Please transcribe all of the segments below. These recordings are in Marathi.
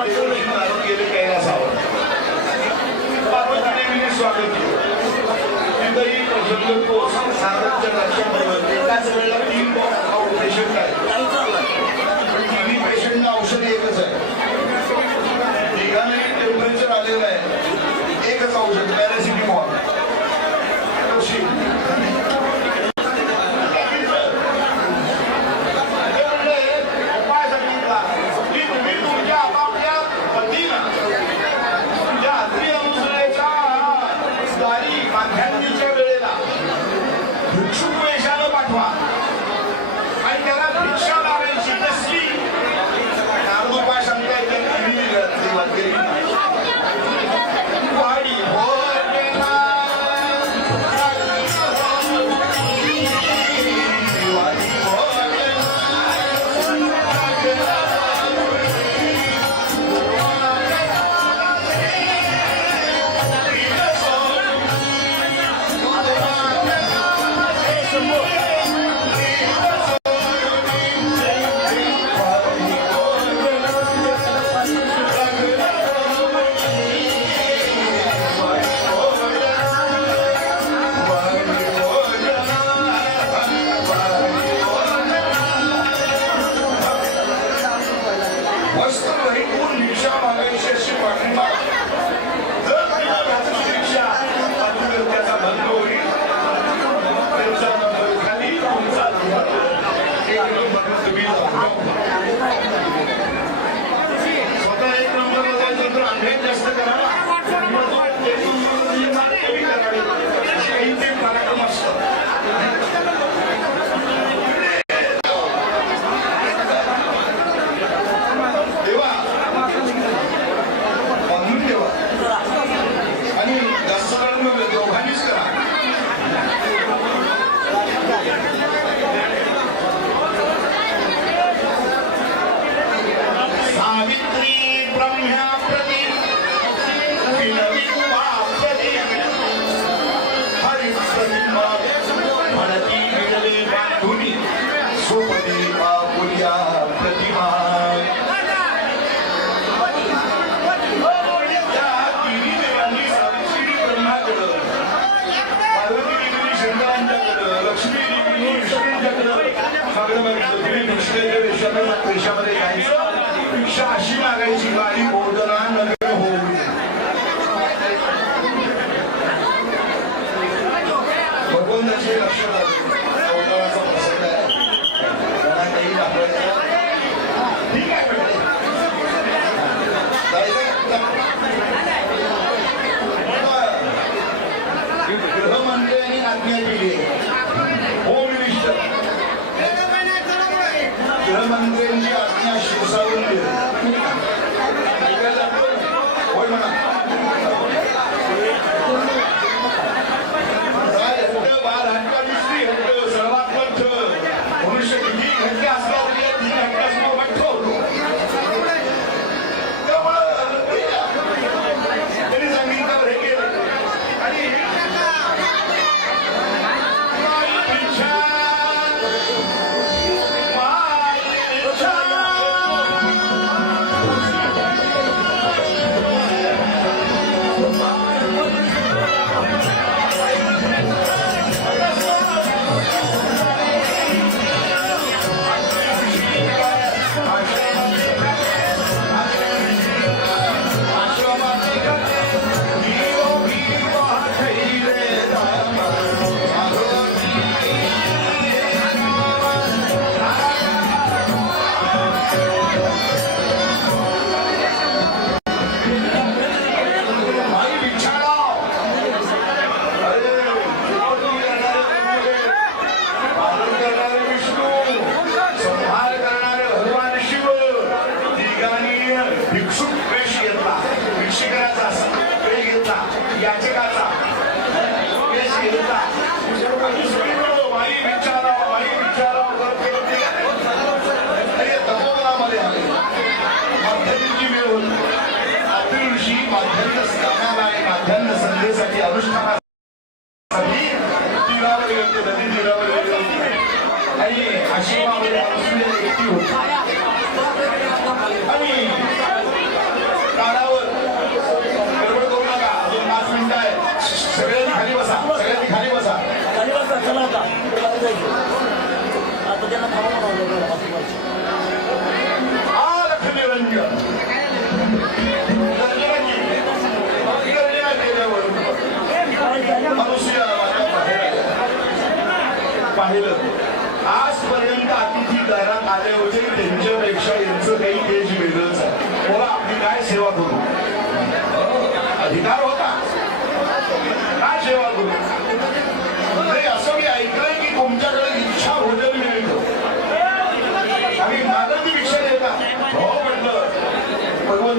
गेले कैलास पार्वती देवीने स्वागत तिथंही प्रचंड कोस साधारणच्या लक्षात एकाच वेळेला तीन पेशंट आहे पेशंटला औषध एकच आहे निघाले आलेलं आहे एकच औषध पॅरासिटीमॉल She like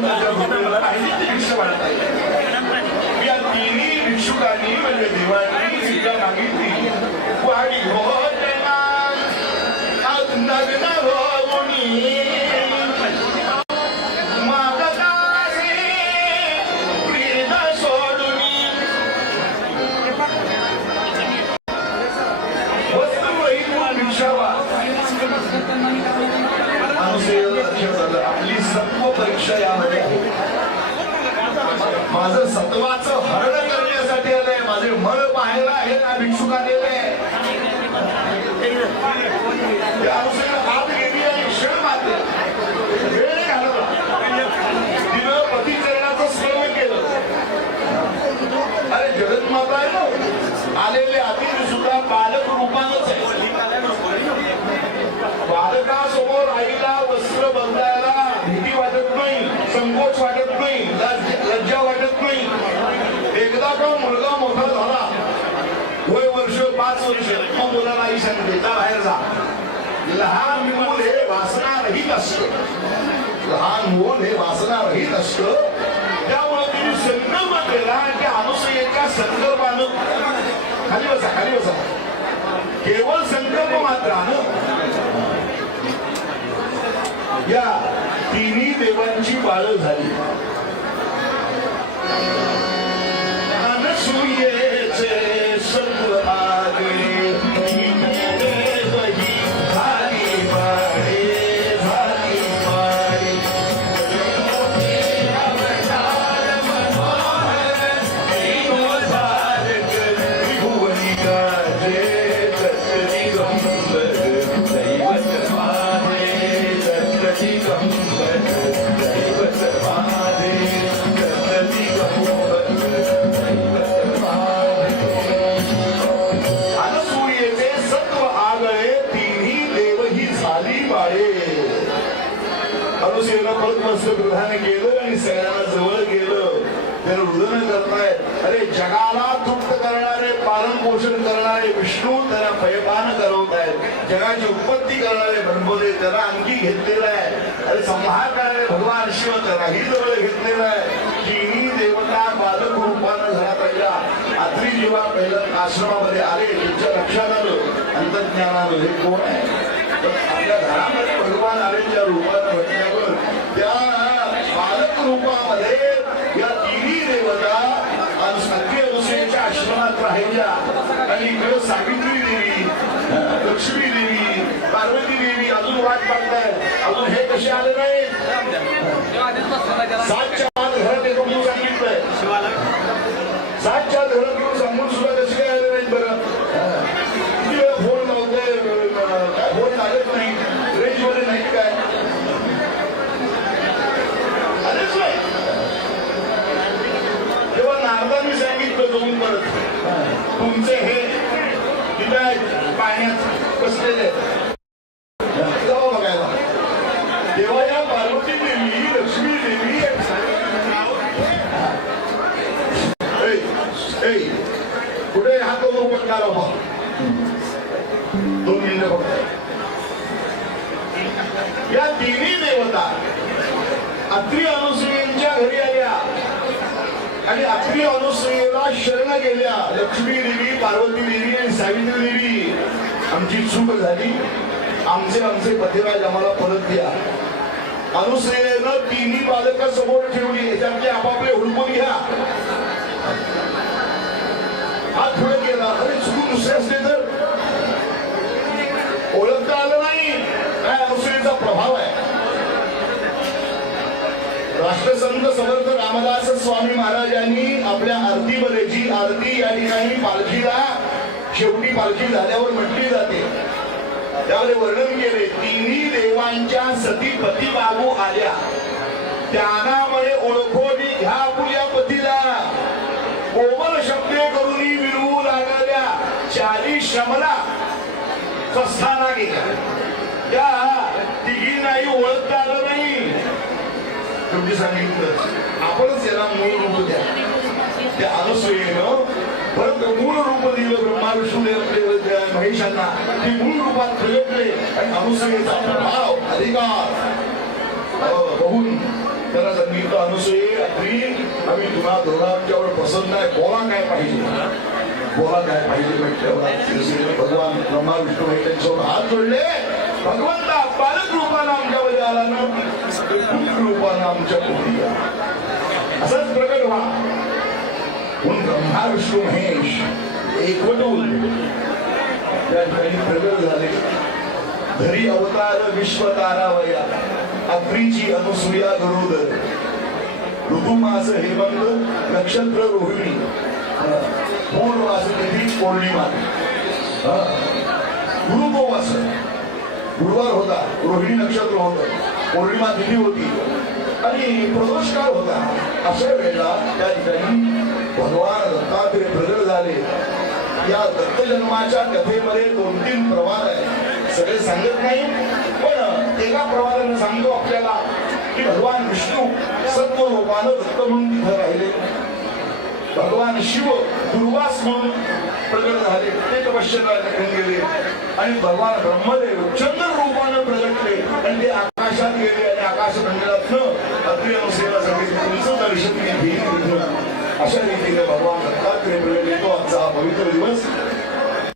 भगवंताच्या भक्तीला पाहिजे ती भिक्षा वाढता या तिन्ही भिक्षुकांनी म्हणजे देवांनी भिक्षा मागितली वाडी हो अरे आलेले अतिथी सुद्धा बालक रूपानच आहे बालकासमोर आईला वस्त्र बदलायला भीती वाटत नाही संकोच वाटत नाही लज्जा वाटत नाही. एकदा का मुलगा मोठा झाला वय वर्ष पाच वर्ष मग मुलाला आई सांगते जा बाहेर जा. लहान मूल हे वासनारहित असत. लहान मूल हे वासनारहित असतं. त्यामुळे तिने संकल्प केला आणि त्या अनुसयेच्या संकल्पानं खाली बसा खाली बसा. केवळ संकल्प मात्रानं या तिन्ही देवांची बाळ झाली. उत्पत्ती करणारे ब्रह्मदेव त्याला आणखी घेतलेला आहे. आणि संहार करणारे भगवान शिव त्यालाही जवळ घेतलेला आहे तिन्ही देवता बालक रूपानं झाला पहिला. आत्री जेव्हा पहिला आश्रमामध्ये आले त्यांच्या लक्षात आलं अंतज्ञानानं हे कोण आहे? तर आपल्या घरामध्ये भगवान आले त्या रूपात म्हटल्यावर त्या बालक रूपामध्ये या तिन्ही देवता आणि सत्य अनुसयेच्या आश्रमात राहायच्या आणि इकडे सावित्री देवी लक्ष्मी देवी पार्वती देवी अजून वाट पाहतायत अजून हे कसे आले नाही? सातच्या आत घरात येतो म्हणून सांगितलंय. सातच्या आत घरात येऊन सांगून सुद्धा कसे काय आले नाहीत बरं. किती वेळा फोन लावतोय काय फोन लागत नाही. रेंजमध्ये नाही काय. नाही तेव्हा नारदांनी सांगितलं जाऊन परत. तुमचे हे तिथे पाण्यात बसलेले आमचे आमचे पतिराज आम्हाला परत द्या. अनुसूयेनं तिन्ही बालक समोर ठेवली. याच्यातले आपापले हुडकून घ्या. हात पुढे गेला. अरे चुकून दुसरे असले तर? ओळखता आलं नाही. काय अनुसूयेचा प्रभाव आहे? राष्ट्रसंत समर्थ रामदास स्वामी महाराजांनी आपल्या आरतीमध्ये जी आरती या ठिकाणी पालखीला शेवटी पालखी झाल्यावर म्हटली जाते. त्यामध्ये वर्णन केले तिन्ही देवांच्या सती पती बाबू आल्या. त्यांना म्हणे ओळखोनी घ्या आपल्या पतीला. कोमल शब्दे करून विरवू लागल्या. चारी श्रमला स्वस्थाना गेल्या त्या तिघी नाही ओळखता आलं नाही. तुम्ही सांगितलं. आपणच याला मूळ रूप द्या. त्या अनुसयेनं परंतु मूळ रूप दिलं ब्रह्मा विष्णू देशांना ती मूळ रूपात प्रगटले आणि अनुसयेचा प्रभाव अधिकार. हो, बघून त्याला सांगितलं अनुसये अत्री आम्ही तुला धोरणांच्यावर आमच्यावर पसंत नाही बोला काय पाहिजे? बोला काय पाहिजे म्हटल्यावर भगवान ब्रह्मा विष्णू हे त्यांच्यावर हात जोडले. भगवंता पालक रूपानं आमच्यामध्ये आला ना. पुत्र रूपानं आमच्या पोटी असंच प्रकट व्हा. पण ब्रह्मा विष्णू महेश एकवटून. त्या ठिकाणी प्रगट झाले. घरी अवतार विश्व तारावया अग्रीची अनुसूया गरुड. ऋतुमास हेमंत नक्षत्र रोहिणी. पूर्णवास तिथी पौर्णिमा. गुरुपवास गुरुवार होता रोहिणी नक्षत्र होत. पौर्णिमा तिथी होती. आणि प्रदोषकाळ होता. अशा वेळेला त्या ठिकाणी भगवान दत्तात्रय प्रगट झाले. या दत्त जन्माच्या कथेमध्ये दोन तीन प्रवाद आहेत. सगळे सांगत नाही पण एका प्रवादानं सांगतो आपल्याला की भगवान विष्णू सत्व रूपानं दत्त म्हणून तिथं राहिले. भगवान शिव दुर्वास म्हणून प्रगट झाले. ते तपश्चर्या निघून गेले आणि भगवान ब्रह्मदेव चंद्र रूपानं प्रगटले आणि ते आकाशात गेले आणि आकाश मंडळातनं अत्रिय सेवा सांगितलं तुमचं दर्शन मी घेईन अशा रीतीने भगवान दत्तात्रय प्रगट येतो आजचा हा पवित्र दिवस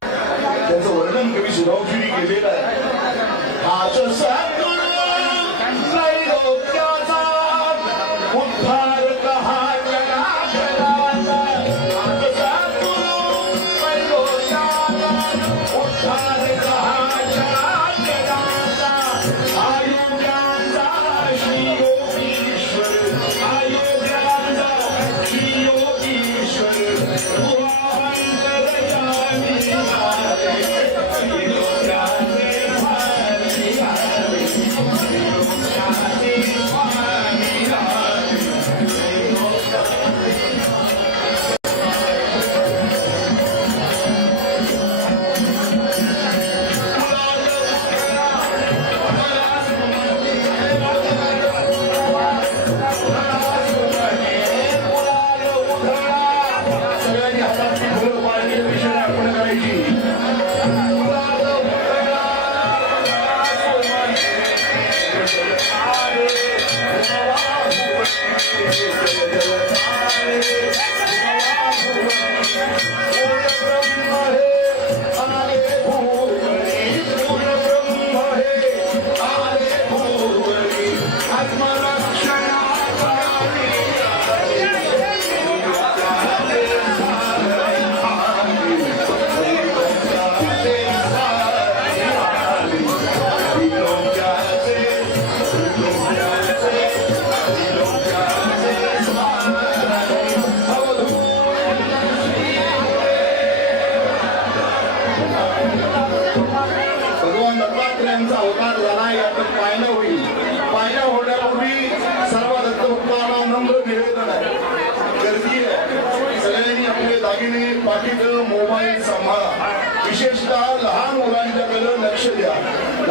त्याचं वर्णन कवी सुधावजीने केलेलं आहे हा सद्गुण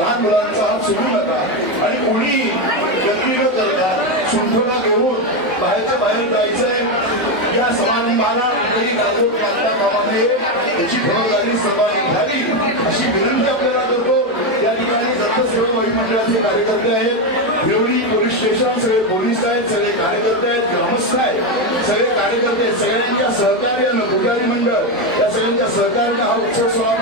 लहान मुलांचा हात सोडू नका. आणि कोणी व्यक्तिगत करता सुंठला घेऊन बाहेरच्या बाहेर जायचंय या समारंभाला कुठेही गाजवत घालता कामा नये. याची खबरदारी सर्वांनी घ्यावी अशी विनंती आपल्याला करतो. या ठिकाणी दत्तसेवा मंडळाचे कार्यकर्ते आहेत. देवळी पोलीस स्टेशन सगळे पोलीस आहेत सगळे कार्यकर्ते आहेत ग्रामस्थ आहेत. सगळे कार्यकर्ते सगळ्यांच्या सहकार्यानं पुजारी मंडळ या सगळ्यांच्या सहकार्यानं हा उत्सव सोहळा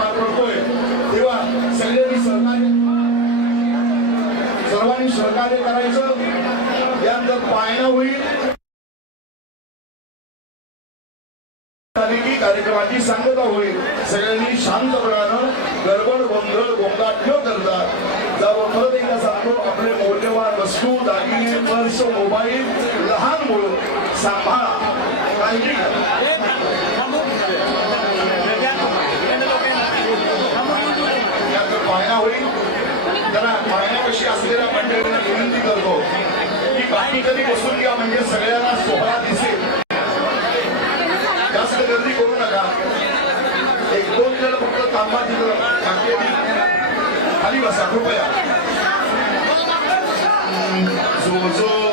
सहकार्य करायचं. यानंतर पायनं होईल. कार्यक्रमाची सांगता होईल. सगळ्यांनी शांतपणानं गडबड गोंधळ गोंगाट न जाऊ परत एकदा सांगतो आपले मौल्यवान वस्तू दागिने पर्स मोबाईल लहान मुलं सांभाळा. काळजी घ्या यात पाहण्या होईल त्यांना पाहण्यापाशी असलेल्या मंडळींना विनंती करतो की काही तरी बसून घ्या म्हणजे सगळ्यांना सोहळा दिसेल. जास्त गर्दी करू नका. एक दोन जण फक्त थांबा तिथं खाली बसा कृपया. जो जो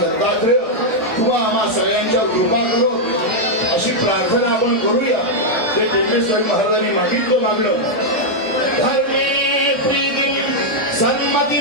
दत्तात्रय तुम्हा आम्हा सगळ्यांच्या कृपा करो अशी प्रार्थना आपण करूया. ते टेंबेश्वरी महाराजांनी मागितलं मागणं. धर्मे प्रीती सन्मती